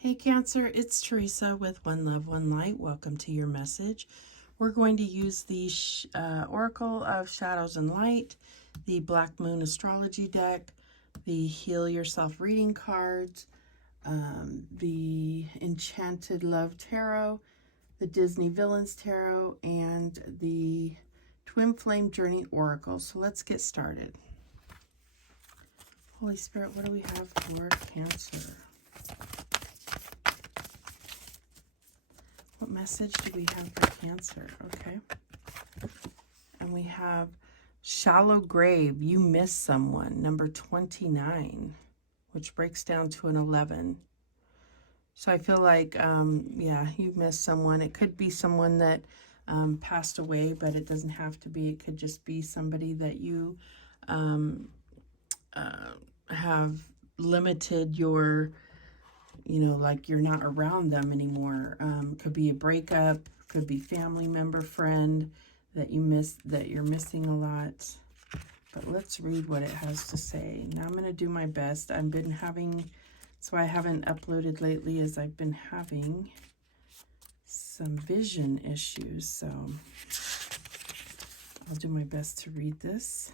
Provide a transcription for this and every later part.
Hey Cancer, it's Teresa with One Love, One Light. Welcome to your message. We're going to use the Oracle of Shadows and Light, the Black Moon Astrology deck, the Heal Yourself reading cards, the Enchanted Love Tarot, the Disney Villains Tarot, and the Twin Flame Journey Oracle. So let's get started. Holy Spirit, what do we have for Cancer? What message do we have for Cancer? Okay. And we have Shallow Grave, You Miss Someone, number 29, which breaks down to an 11. So I feel like, yeah, you've missed someone. It could be someone that passed away, but it doesn't have to be. It could just be somebody that you have limited your, like you're not around them anymore. Could be a breakup, could be family member, friend that you miss, that you're missing a lot. But let's read what it has to say. Now I'm going to do my best. I've been having, so I haven't uploaded lately as I've been having some vision issues. So I'll do my best to read this.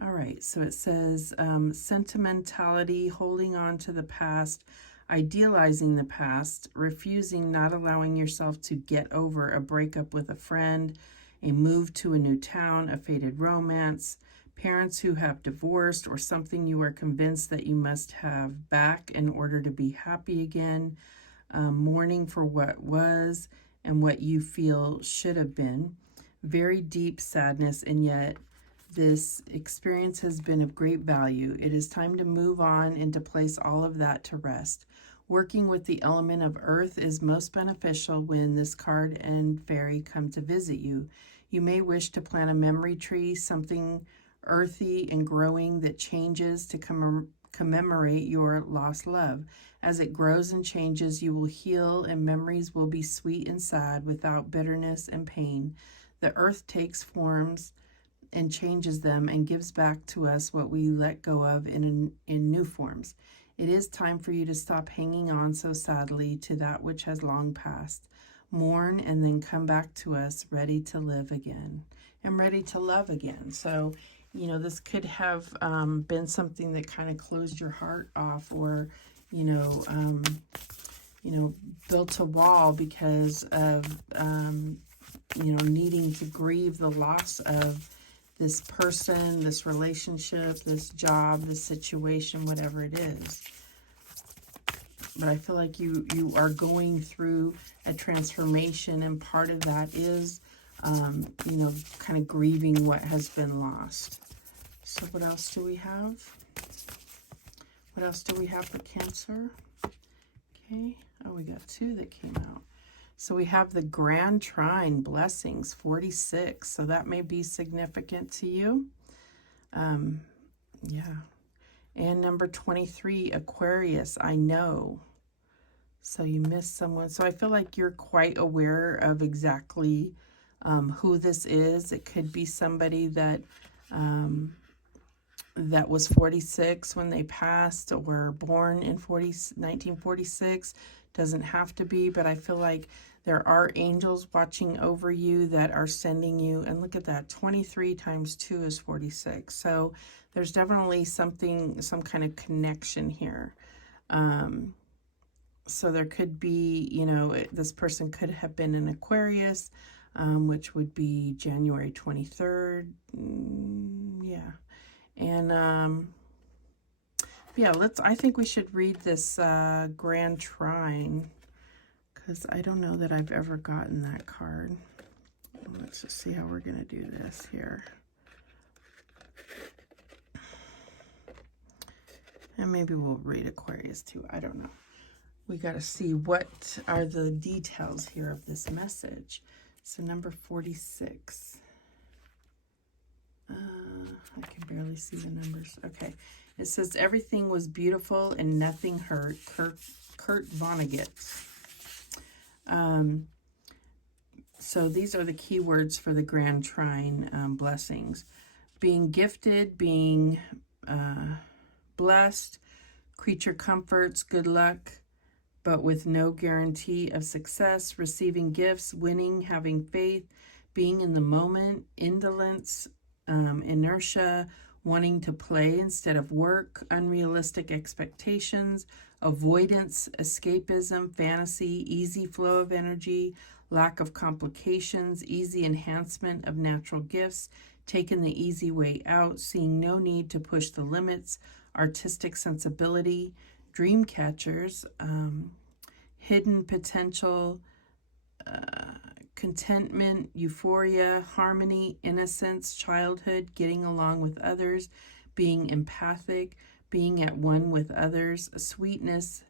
All right, so it says sentimentality, holding on to the past, idealizing the past, refusing, not allowing yourself to get over a breakup with a friend, a move to a new town, a faded romance, parents who have divorced, or something you are convinced that you must have back in order to be happy again, mourning for what was and what you feel should have been, very deep sadness, and yet this experience has been of great value. It is time to move on and to place all of that to rest. Working with the element of earth is most beneficial when this card and fairy come to visit you. You may wish to plant a memory tree, something earthy and growing that changes to commemorate your lost love. As it grows and changes, you will heal, and memories will be sweet and sad without bitterness and pain. The earth takes forms and changes them and gives back to us what we let go of in new forms. It is time for you to stop hanging on so sadly to that which has long passed. Mourn and then come back to us ready to live again and ready to love again. So, this could have been something that kind of closed your heart off, or, built a wall because of, needing to grieve the loss of this person, this relationship, this job, this situation, whatever it is. But I feel like you are going through a transformation, and part of that is, kind of grieving what has been lost. So what else do we have? What else do we have for Cancer? Okay. Oh, we got two that came out. So we have the Grand Trine Blessings, 46. So that may be significant to you. Yeah. And number 23, Aquarius, I know. So you missed someone. So I feel like you're quite aware of exactly who this is. It could be somebody that that was 46 when they passed, or born in 1946. Doesn't have to be, but I feel like there are angels watching over you that are sending you. And look at that, 23 times 2 is 46. So there's definitely some kind of connection here. So there could be, this person could have been an Aquarius, which would be January 23rd. Yeah. And yeah, I think we should read this Grand Trine, because I don't know that I've ever gotten that card. Let's just see how we're going to do this here. And maybe we'll read Aquarius too. I don't know. We got to see what are the details here of this message. So number 46. I can barely see the numbers. Okay. It says, everything was beautiful and nothing hurt. Kurt Vonnegut. So these are the keywords for the Grand Trine blessings. Being gifted, being blessed, creature comforts, good luck, but with no guarantee of success, receiving gifts, winning, having faith, being in the moment, indolence, inertia, wanting to play instead of work, unrealistic expectations, avoidance, escapism, fantasy, easy flow of energy, lack of complications, easy enhancement of natural gifts, taking the easy way out, seeing no need to push the limits, artistic sensibility, dream catchers, hidden potential, contentment, euphoria, harmony, innocence, childhood, getting along with others, being empathic, being at one with others, sweetness,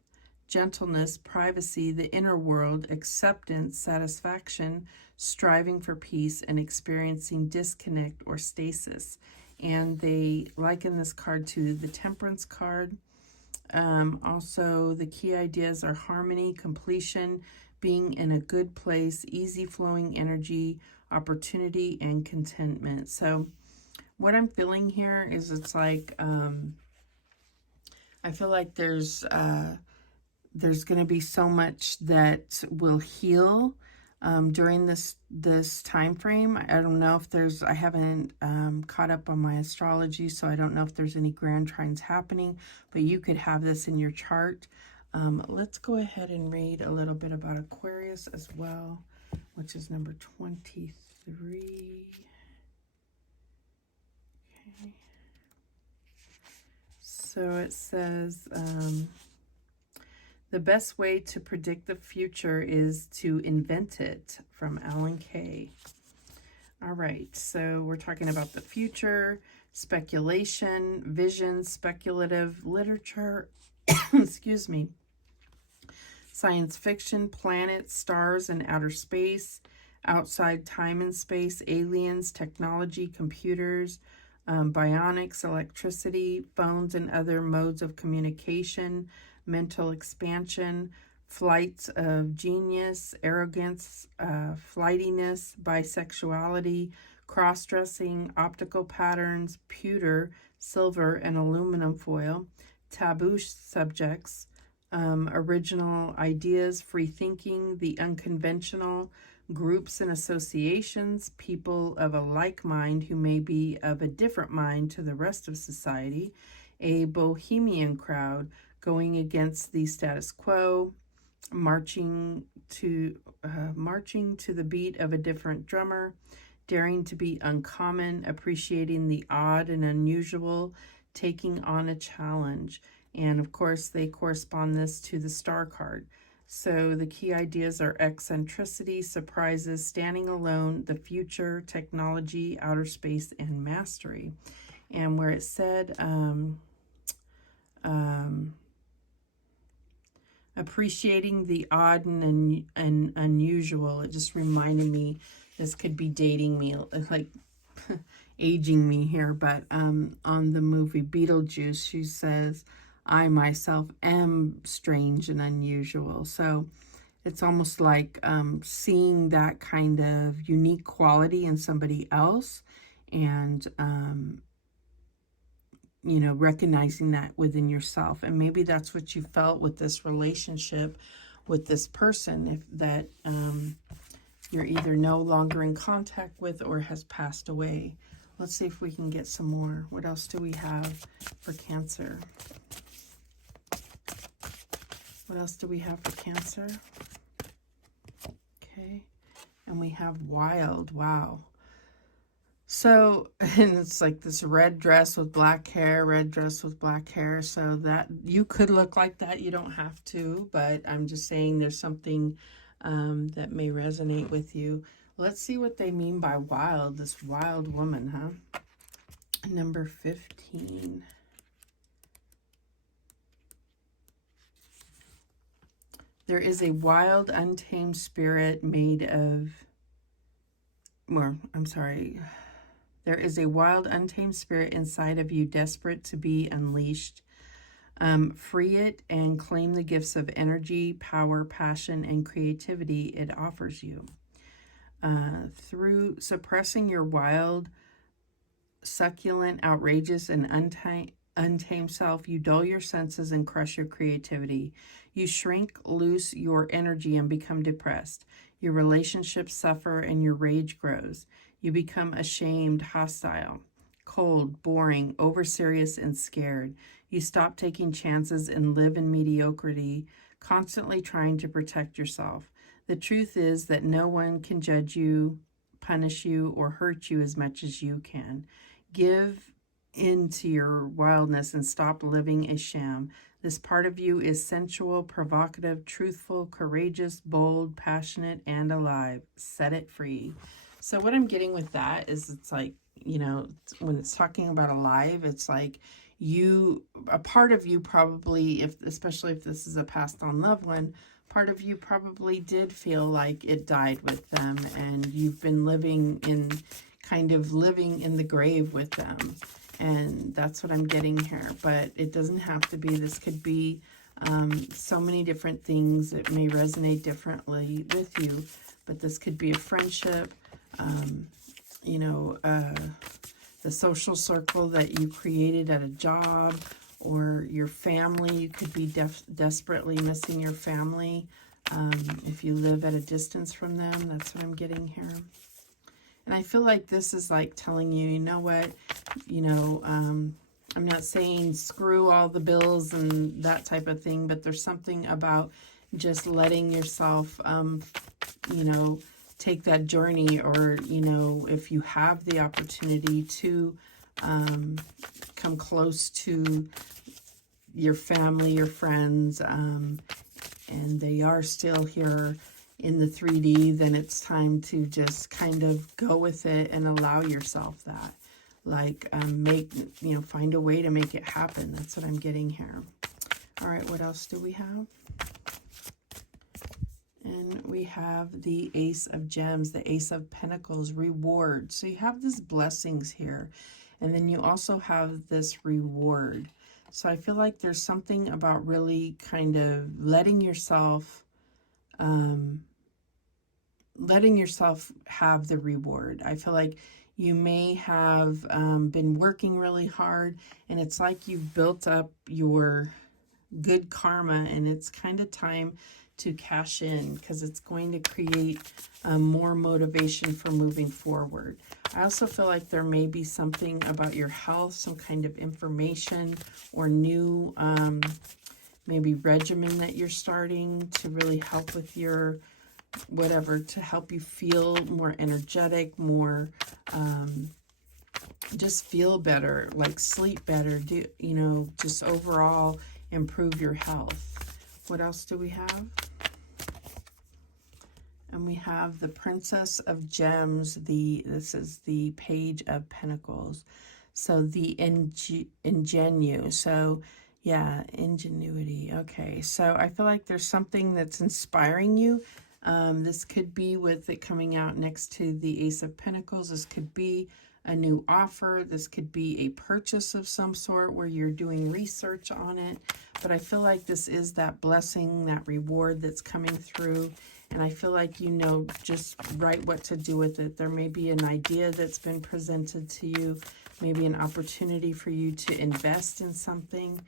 gentleness, privacy, the inner world, acceptance, satisfaction, striving for peace, and experiencing disconnect or stasis. And they liken this card to the Temperance card. Also, the key ideas are harmony, completion, being in a good place, easy flowing energy, opportunity, and contentment. So what I'm feeling here is it's like, I feel like there's going to be so much that will heal during this time frame. I don't know if there's, I haven't caught up on my astrology, so I don't know if there's any grand trines happening, but you could have this in your chart. Let's go ahead and read a little bit about Aquarius as well, which is number 23. Okay. So it says, the best way to predict the future is to invent it, from Alan Kay. All right, so we're talking about the future, speculation, vision, speculative literature, excuse me, science fiction, planets, stars, and outer space, outside time and space, aliens, technology, computers, bionics, electricity, phones and other modes of communication, mental expansion, flights of genius, arrogance, flightiness, bisexuality, cross-dressing, optical patterns, pewter, silver, and aluminum foil, taboo subjects, original ideas, free thinking, the unconventional, groups and associations, people of a like mind who may be of a different mind to the rest of society, a bohemian crowd going against the status quo, marching to the beat of a different drummer, daring to be uncommon, appreciating the odd and unusual, taking on a challenge. And of course, they correspond this to the star card. So the key ideas are eccentricity, surprises, standing alone, the future, technology, outer space, and mastery. And where it said appreciating the odd and unusual, it just reminded me, this could be dating me, like aging me here, but on the movie Beetlejuice, she says, I myself am strange and unusual. So it's almost like seeing that kind of unique quality in somebody else, and you know, recognizing that within yourself. And maybe that's what you felt with this relationship with this person, if that you're either no longer in contact with or has passed away. Let's see if we can get some more. What else do we have for Cancer? What else do we have for Cancer? Okay. And we have Wild. Wow. So, and it's like this red dress with black hair, red dress with black hair. So that you could look like that. You don't have to, but I'm just saying there's something that may resonate with you. Let's see what they mean by wild, this wild woman, huh? Number 15. There is a wild, untamed spirit made of, or I'm sorry, there is a wild, untamed spirit inside of you, desperate to be unleashed. Free it and claim the gifts of energy, power, passion, and creativity it offers you. Through suppressing your wild, succulent, outrageous, and untamed self. You dull your senses and crush your creativity. You shrink, lose your energy, and become depressed. Your relationships suffer and your rage grows. You become ashamed, hostile, cold, boring, over-serious, and scared. You stop taking chances and live in mediocrity, constantly trying to protect yourself. The truth is that no one can judge you, punish you, or hurt you as much as you can. Give into your wildness and stop living a sham. This part of you is sensual, provocative, truthful, courageous, bold, passionate, and alive. Set it free. So what I'm getting with that is, it's like, you know, when it's talking about alive, it's like you, a part of you probably, if especially if this is a passed on loved one, part of you probably did feel like it died with them, and you've been living in, kind of living in the grave with them. And that's what I'm getting here. But it doesn't have to be. This could be so many different things. It may resonate differently with you. But this could be a friendship, you know, the social circle that you created at a job, or your family. You could be desperately missing your family if you live at a distance from them. That's what I'm getting here. And I feel like this is like telling you, you know what, you know, I'm not saying screw all the bills and that type of thing, but there's something about just letting yourself, you know, take that journey, or, you know, if you have the opportunity to come close to your family, your friends, and they are still here in the 3D, then it's time to just kind of go with it and allow yourself that. Like, make, you know, find a way to make it happen. That's what I'm getting here. All right, what else do we have? And we have the Ace of Gems, the Ace of Pentacles, reward. So you have this blessings here, and then you also have this reward. So I feel like there's something about really kind of letting yourself have the reward. I feel like you may have been working really hard, and it's like you've built up your good karma, and it's kind of time to cash in, because it's going to create more motivation for moving forward. I also feel like there may be something about your health, some kind of information or new maybe regimen that you're starting to really help with your whatever, to help you feel more energetic, more just feel better, like sleep better, do, you know, just overall improve your health. What else do we have? And we have the Princess of Gems. This is the Page of Pentacles. So the ingenue. So yeah, ingenuity. Okay, so I feel like there's something that's inspiring you. This could be with it coming out next to the Ace of Pentacles. This could be a new offer. This could be a purchase of some sort where you're doing research on it. But I feel like this is that blessing, that reward that's coming through. And I feel like you know just right what to do with it. There may be an idea that's been presented to you, maybe an opportunity for you to invest in something.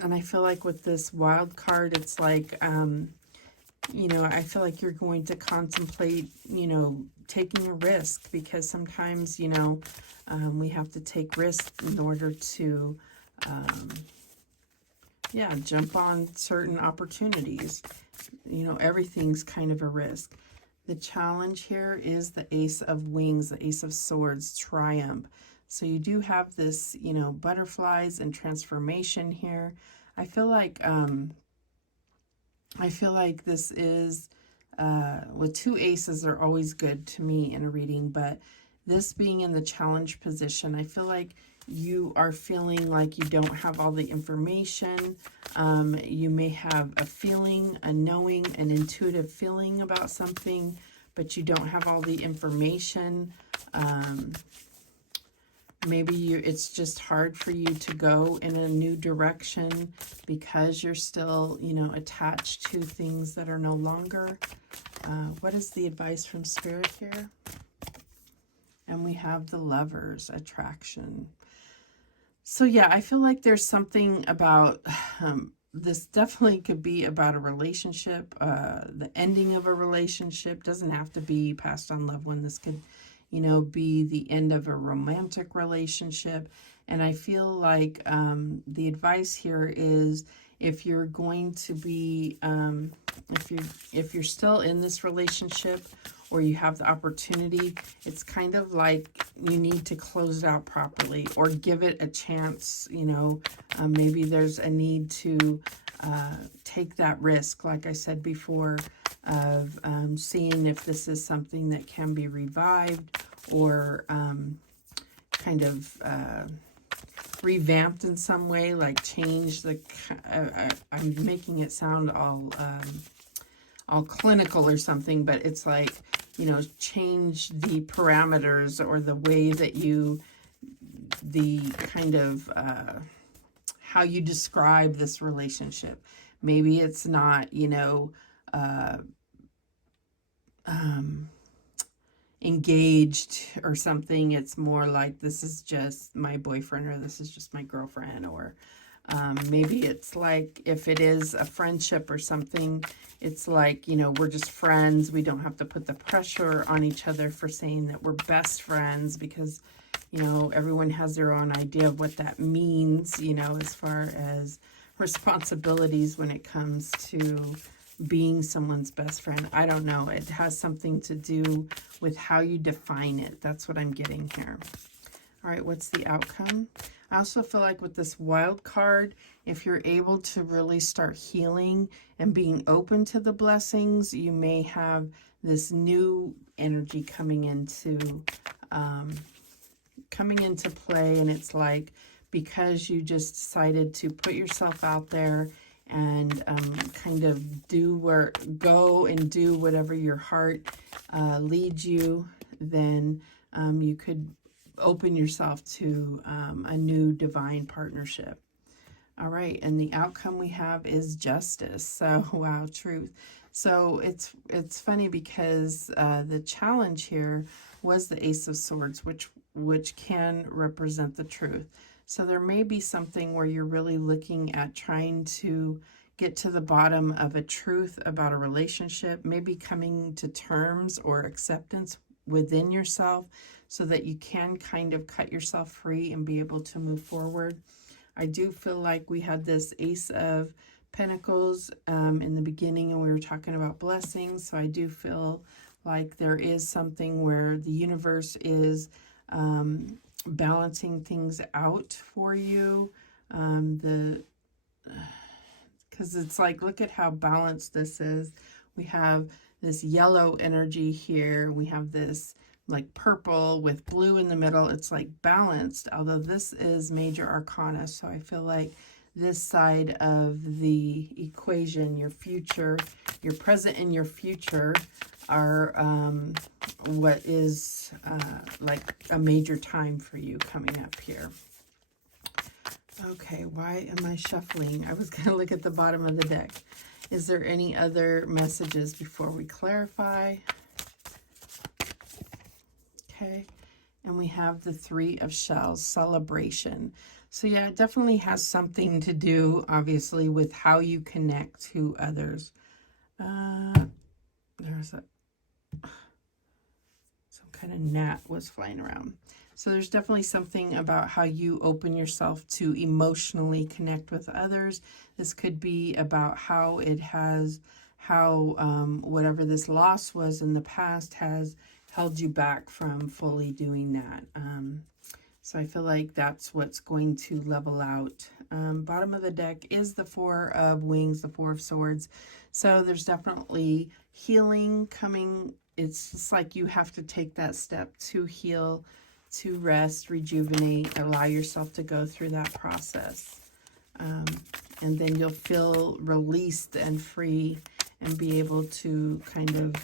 And I feel like with this wild card, it's like, you know, I feel like you're going to contemplate, you know, taking a risk, because sometimes, you know, we have to take risks in order to, yeah, jump on certain opportunities. You know, everything's kind of a risk. The challenge here is the Ace of Wings, the Ace of Swords, Triumph. So you do have this, you know, butterflies and transformation here. I feel like this is, with two aces are always good to me in a reading, but this being in the challenge position, I feel like you are feeling like you don't have all the information. You may have a feeling, a knowing, an intuitive feeling about something, but you don't have all the information. Maybe it's just hard for you to go in a new direction because you're still, you know, attached to things that are no longer. What is the advice from Spirit here? And we have the Lovers, attraction. So yeah, I feel like there's something about this definitely could be about a relationship, the ending of a relationship. Doesn't have to be passed on loved one. This could, you know, be the end of a romantic relationship. And I feel like the advice here is if you're going to be, if you're still in this relationship or you have the opportunity, it's kind of like you need to close it out properly or give it a chance. You know, maybe there's a need to take that risk, like I said before, of seeing if this is something that can be revived or kind of revamped in some way, like change the, I'm making it sound all clinical or something, but it's like, you know, change the parameters or the way that you, the kind of how you describe this relationship. Maybe it's not, you know, engaged or something. It's more like this is just my boyfriend or this is just my girlfriend, or maybe it's like if it is a friendship or something, it's like, you know, we're just friends. We don't have to put the pressure on each other for saying that we're best friends because, you know, everyone has their own idea of what that means, you know, as far as responsibilities when it comes to being someone's best friend. I don't know. It has something to do with how you define it. That's what I'm getting here. All right, what's the outcome? I also feel like with this wild card, if you're able to really start healing and being open to the blessings, you may have this new energy coming into play. And it's like, because you just decided to put yourself out there and kind of go and do whatever your heart leads you, then you could open yourself to a new divine partnership. All right, and the outcome we have is justice. So, wow, truth. So it's funny because the challenge here was the Ace of Swords, which can represent the truth. So there may be something where you're really looking at trying to get to the bottom of a truth about a relationship, maybe coming to terms or acceptance within yourself so that you can kind of cut yourself free and be able to move forward. I do feel like we had this Ace of Pentacles in the beginning, and we were talking about blessings. So I do feel like there is something where the universe is balancing things out for you. Because it's like, look at how balanced this is. We have this yellow energy here. We have this like purple with blue in the middle. It's like balanced, although this is major arcana. So I feel like this side of the equation, your future, your present and your future are what is like a major time for you coming up here. Okay, why am I shuffling? I was going to look at the bottom of the deck. Is there any other messages before we clarify? Okay, and we have the Three of Shells, celebration. So yeah, it definitely has something to do, obviously, with how you connect to others. There's some kind of gnat was flying around. So there's definitely something about how you open yourself to emotionally connect with others. This could be about how whatever this loss was in the past has held you back from fully doing that. So I feel like that's what's going to level out. Bottom of the deck is the Four of Wings, the Four of Swords. So there's definitely healing coming. It's just like you have to take that step to heal, to rest, rejuvenate, allow yourself to go through that process. And then you'll feel released and free and be able to kind of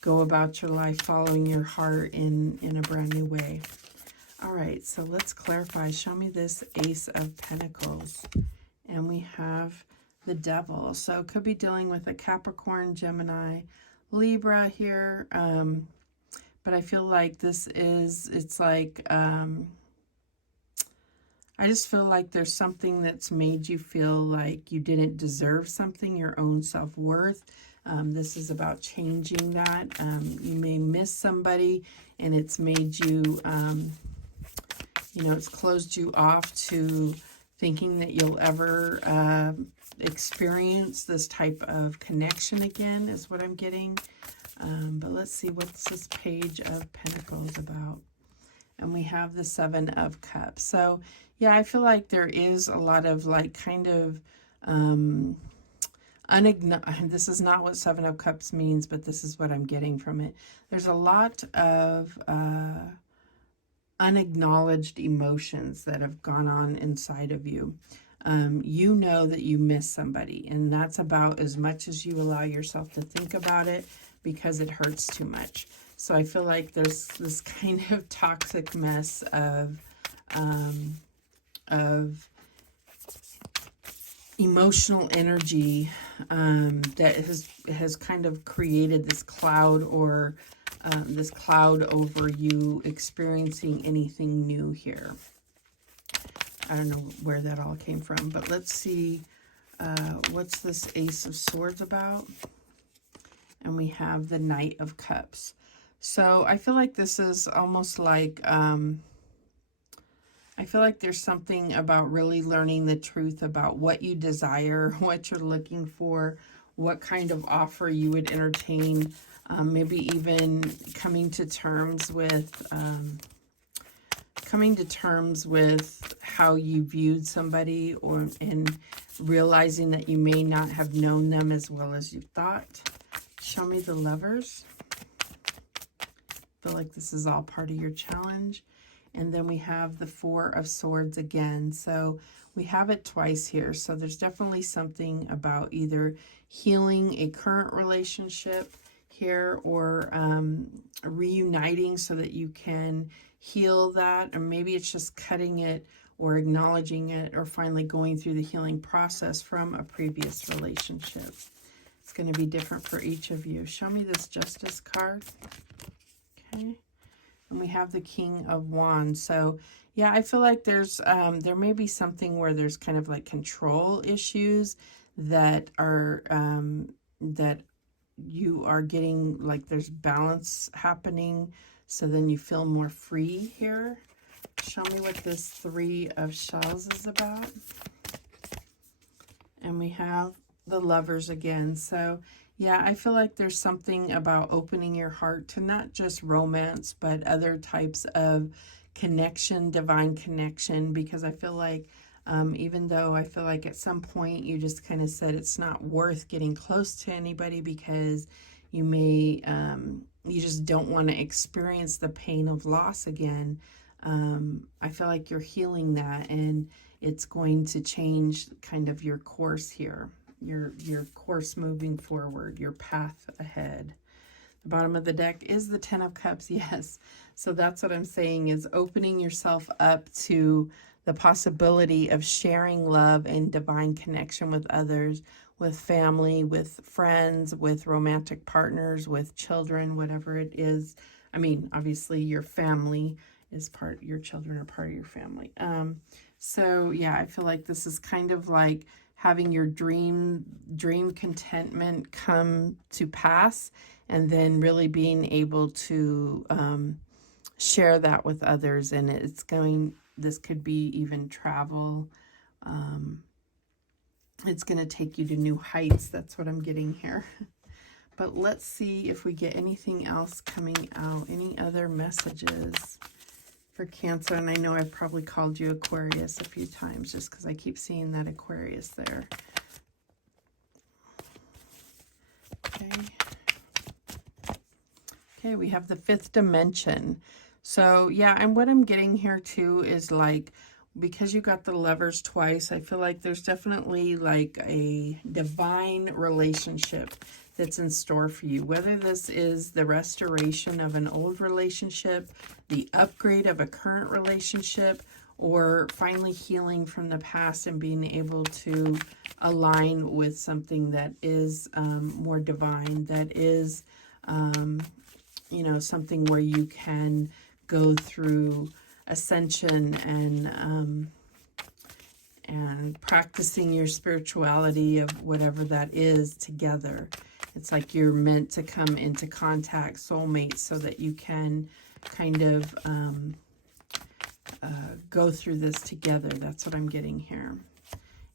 go about your life following your heart in a brand new way. All right, so let's clarify. Show me this Ace of Pentacles. And we have the Devil. So it could be dealing with a Capricorn, Gemini, Libra here. But I feel like this is, it's like, I just feel like there's something that's made you feel like you didn't deserve something, your own self-worth. This is about changing that. You may miss somebody and it's made you, you know, it's closed you off to thinking that you'll ever experience this type of connection again, is what I'm getting. But let's see, what's this Page of Pentacles about? And we have the Seven of Cups. So yeah, I feel like there is a lot of like kind of this is not what Seven of Cups means, but this is what I'm getting from it. There's a lot of unacknowledged emotions that have gone on inside of you. You know that you miss somebody, and that's about as much as you allow yourself to think about it, because it hurts too much. So I feel like there's this kind of toxic mess of emotional energy that has kind of created this cloud, or this cloud over you experiencing anything new here. I don't know where that all came from, but let's see, what's this Ace of Swords about? And we have the Knight of Cups. So I feel like this is almost like, I feel like there's something about really learning the truth about what you desire, what you're looking for, what kind of offer you would entertain, maybe even coming to terms with how you viewed somebody, and realizing that you may not have known them as well as you thought. Show me the Lovers. I feel like this is all part of your challenge. And then we have the Four of Swords again. So we have it twice here. So there's definitely something about either healing a current relationship here, or reuniting so that you can heal that. Or maybe it's just cutting it, or acknowledging it, or finally going through the healing process from a previous relationship. It's going to be different for each of you. Show me this Justice card. Okay. And we have the King of Wands. So yeah, I feel like there's there may be something where there's kind of like control issues that are that you are getting, like there's balance happening, so then you feel more free here. Show me what this Three of Shells is about. And we have the Lovers again. So yeah, I feel like there's something about opening your heart to not just romance, but other types of connection, divine connection, because I feel like even though I feel like at some point you just kind of said it's not worth getting close to anybody because you may, you just don't want to experience the pain of loss again. I feel like you're healing that, and it's going to change kind of your course here. Your course moving forward, your path ahead. The bottom of the deck is the Ten of Cups, yes. So that's what I'm saying, is opening yourself up to the possibility of sharing love and divine connection with others, with family, with friends, with romantic partners, with children, whatever it is. I mean, obviously your family is part, your children are part of your family. So yeah, I feel like this is kind of like having your dream contentment come to pass, and then really being able to share that with others. And this could be even travel. It's going to take you to new heights. That's what I'm getting here. But let's see if we get anything else coming out. Any other messages for Cancer? And I know I've probably called you Aquarius a few times just because I keep seeing that Aquarius there. Okay, we have the Fifth Dimension. So yeah, and what I'm getting here too is like, because you got the Lovers twice, I feel like there's definitely like a divine relationship that's in store for you. Whether this is the restoration of an old relationship, the upgrade of a current relationship, or finally healing from the past and being able to align with something that is more divine, that is, you know, something where you can go through ascension and and practicing your spirituality of whatever that is together. It's like you're meant to come into contact, soulmates, so that you can kind of go through this together. That's what I'm getting here.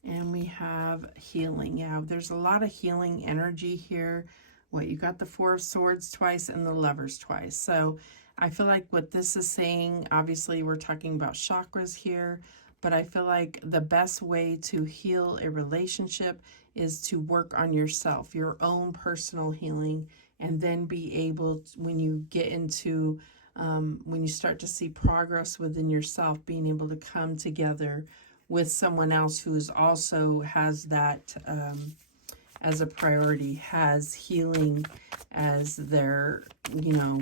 And we have healing. Yeah, there's a lot of healing energy here. What, you got the Four of Swords twice and the Lovers twice. So I feel like what this is saying, obviously we're talking about chakras here, but I feel like the best way to heal a relationship is to work on yourself, your own personal healing, and then be able to, when you get into, when you start to see progress within yourself, being able to come together with someone else who's also has that as a priority, has healing as their, you know,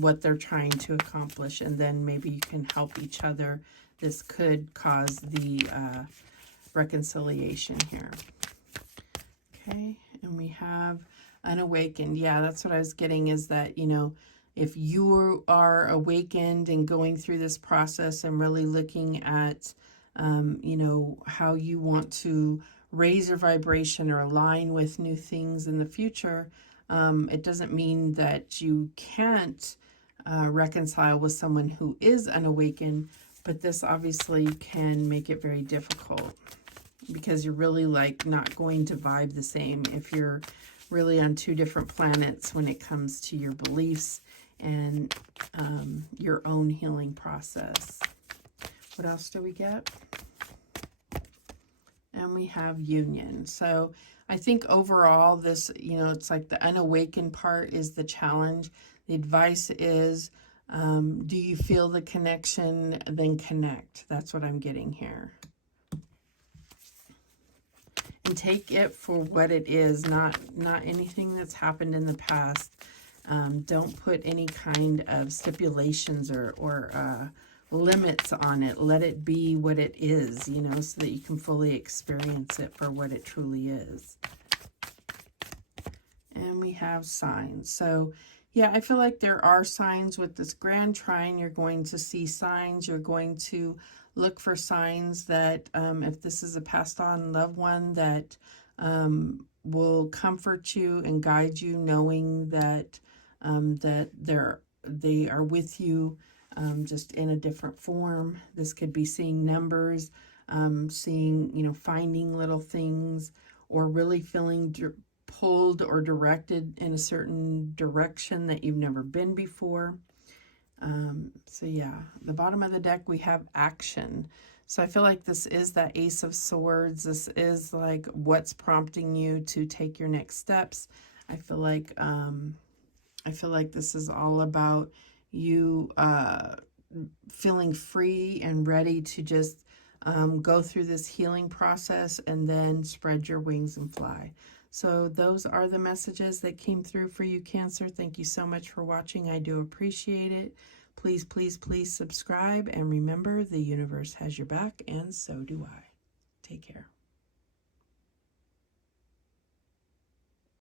what they're trying to accomplish, and then maybe you can help each other. This could cause the reconciliation here. Okay, and we have unawakened. Yeah, that's what I was getting, is that, you know, if you are awakened and going through this process and really looking at, you know, how you want to raise your vibration or align with new things in the future, it doesn't mean that you can't reconcile with someone who is unawakened, but this obviously can make it very difficult, because you're really like not going to vibe the same if you're really on two different planets when it comes to your beliefs and your own healing process. What else do we get? And we have union. So I think overall this, you know, it's like the unawakened part is the challenge. The advice is, do you feel the connection? Then connect. That's what I'm getting here. And take it for what it is, not anything that's happened in the past. Don't put any kind of stipulations or limits on it. Let it be what it is, you know, so that you can fully experience it for what it truly is. And we have signs. So yeah, I feel like there are signs with this Grand Trine. You're going to see signs. You're going to look for signs that if this is a passed on loved one, that will comfort you and guide you, knowing that that they are with you, just in a different form. This could be seeing numbers, seeing, you know, finding little things, or really feeling pulled or directed in a certain direction that you've never been before. So yeah, the bottom of the deck, we have action. So I feel like this is that Ace of Swords. This is like what's prompting you to take your next steps. I feel like this is all about you feeling free and ready to just go through this healing process and then spread your wings and fly. So those are the messages that came through for you, Cancer. Thank you so much for watching. I do appreciate it. Please, please, please subscribe. And remember, the universe has your back, and so do I. Take care.